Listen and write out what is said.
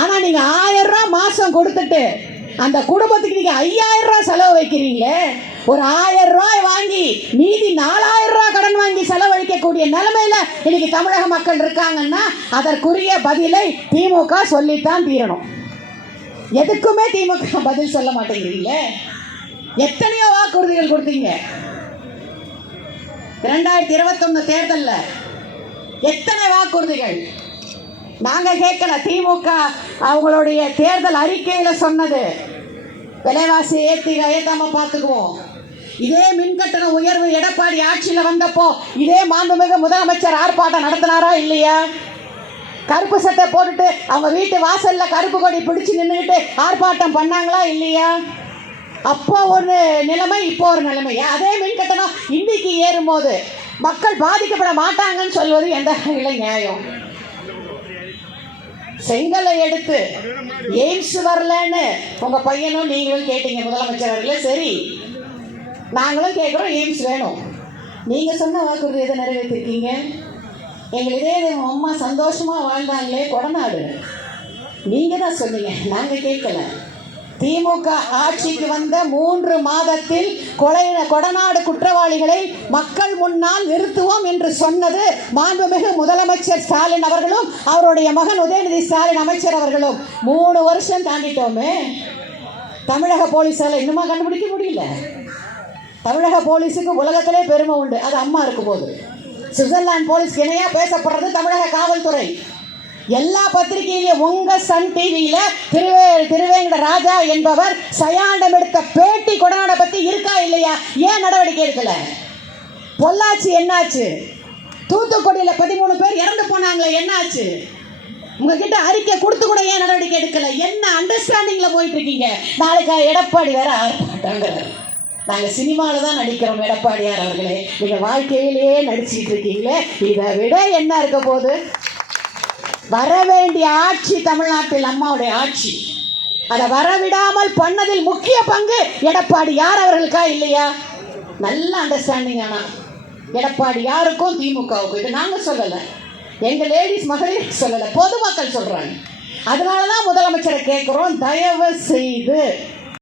ஆனால் நீங்கள் 1000 ரூபாய் மாதம் கொடுத்துட்டு அந்த குடும்பத்துக்கு நீங்கள் 5000 ரூபாய் செலவு வைக்கிறீங்களே. ஒரு 1000 ரூபாய் வாங்கி மீதி 4000 ரூபாய் கடன் வாங்கி செலவழிக்கக்கூடிய நிலைமையில இன்னைக்கு தமிழக மக்கள் இருக்காங்கன்னா அதற்குரிய பதிலை திமுக சொல்லித்தான் தீரணும். எதுக்குமே திமுக பதில் சொல்ல மாட்டேங்கிறீங்களே. எத்தனையோ வாக்குறுதிகள் கொடுத்தீங்க 2021 தேர்தலில். எத்தனை வாக்குறுதிகள் நாங்கள் கேட்கல. திமுக அவங்களுடைய தேர்தல் அறிக்கையில் சொன்னது விலைவாசி ஏத்தாம பார்த்துக்குவோம். இதே மின்கட்டண உயர்வு எடப்பாடி ஆட்சியில் வந்தப்போ இதே மாண்புமிகு முதலமைச்சர் ஆர்ப்பாட்டம் நடத்தினாரா இல்லையா? கருப்பு சட்டை போட்டுட்டு அவங்க வீட்டு வாசல்ல கருப்பு கொடி பிடிச்சு நின்றுட்டு ஆர்ப்பாட்டம் பண்ணாங்களா இல்லையா? அப்போ ஒரு நிலைமை, இப்போ ஒரு நிலைமை. அதே மின்கட்டணம் இன்னைக்கு ஏறும்போது மக்கள் பாதிக்கப்பட மாட்டாங்கன்னு சொல்வது எந்த வகையில நியாயம்? செங்கலை எடுத்து எய்ம்ஸ் வரலன்னு உங்க பையனும் நீங்களும் கேட்டீங்க முதலமைச்சர் அவர்களே. சரி, நாங்களும் கேட்குறோம் எய்ம்ஸ் வேணும். நீங்க சொன்ன வாக்குறுதி எதை நிறைவேற்றிருக்கீங்க? எங்கள் இதே அம்மா சந்தோஷமா வாழ்ந்தாங்களே கொடநாடு, நீங்க தான் சொன்னீங்க, நாங்க கேட்கல. திமுக ஆட்சிக்கு வந்த 3 மாதத்தில் கொடநாடு குற்றவாளிகளை மக்கள் முன்னால் நிறுத்துவோம் என்று சொன்னது மாண்புமிகு முதலமைச்சர் ஸ்டாலின் அவர்களும் அவருடைய மகன் உதயநிதி ஸ்டாலின் அமைச்சர் அவர்களும். 3 வருஷம் தாண்டிட்டோமே. தமிழக போலீஸால இன்னுமா கண்டுபிடிக்க முடியல? தமிழக போலீஸுக்கு உலகத்திலே பெருமை உண்டு, அது அம்மா இருக்கும் போது. சுவிட்சர்லாந்து போலீஸ்க்கு இணையா பேசப்படுறது தமிழக காவல்துறை. எல்லா பத்திரிகையிலும் உங்க சன் டிவியில திருவேங்கட ராஜா என்பவர் சயாண்டம் எடுத்த பேட்டி கொடநாடை பத்தி இருக்கா இல்லையா? ஏன் நடவடிக்கை எடுக்கல? பொள்ளாச்சி என்னாச்சு? தூத்துக்குடியில 13 பேர் இறந்து போனாங்களே, என்னாச்சு? உங்ககிட்ட அறிக்கை கொடுத்து கூட ஏன் நடவடிக்கை எடுக்கல? என்ன அண்டர்ஸ்டாண்டிங்ல போயிட்டு இருக்கீங்க? நாளைக்கு எடப்பாடி வேற ஆர்ப்பாட்டங்கிறார். நாங்கள் சினிமாவில் தான் நடிக்கிறோம் எடப்பாடியார் அவர்களே, நீங்கள் வாழ்க்கையிலேயே நடிச்சுட்டு இருக்கீங்களே. இதை விட என்ன இருக்க போகுது? வர வேண்டிய ஆட்சி தமிழ்நாட்டில் அம்மாவுடைய ஆட்சி. அதை வரவிடாமல் பண்ணதில் முக்கிய பங்கு எடப்பாடி யார் அவர்களுக்கா இல்லையா? நல்ல அண்டர்ஸ்டாண்டிங். ஆனால் எடப்பாடி யாருக்கும் திமுகவுக்கும், இது நாங்கள் சொல்லலை, எங்கள் லேடிஸ் மகளிர் சொல்லலை, பொதுமக்கள் சொல்கிறாங்க. அதனால தான் முதலமைச்சரை கேட்குறோம், தயவு செய்து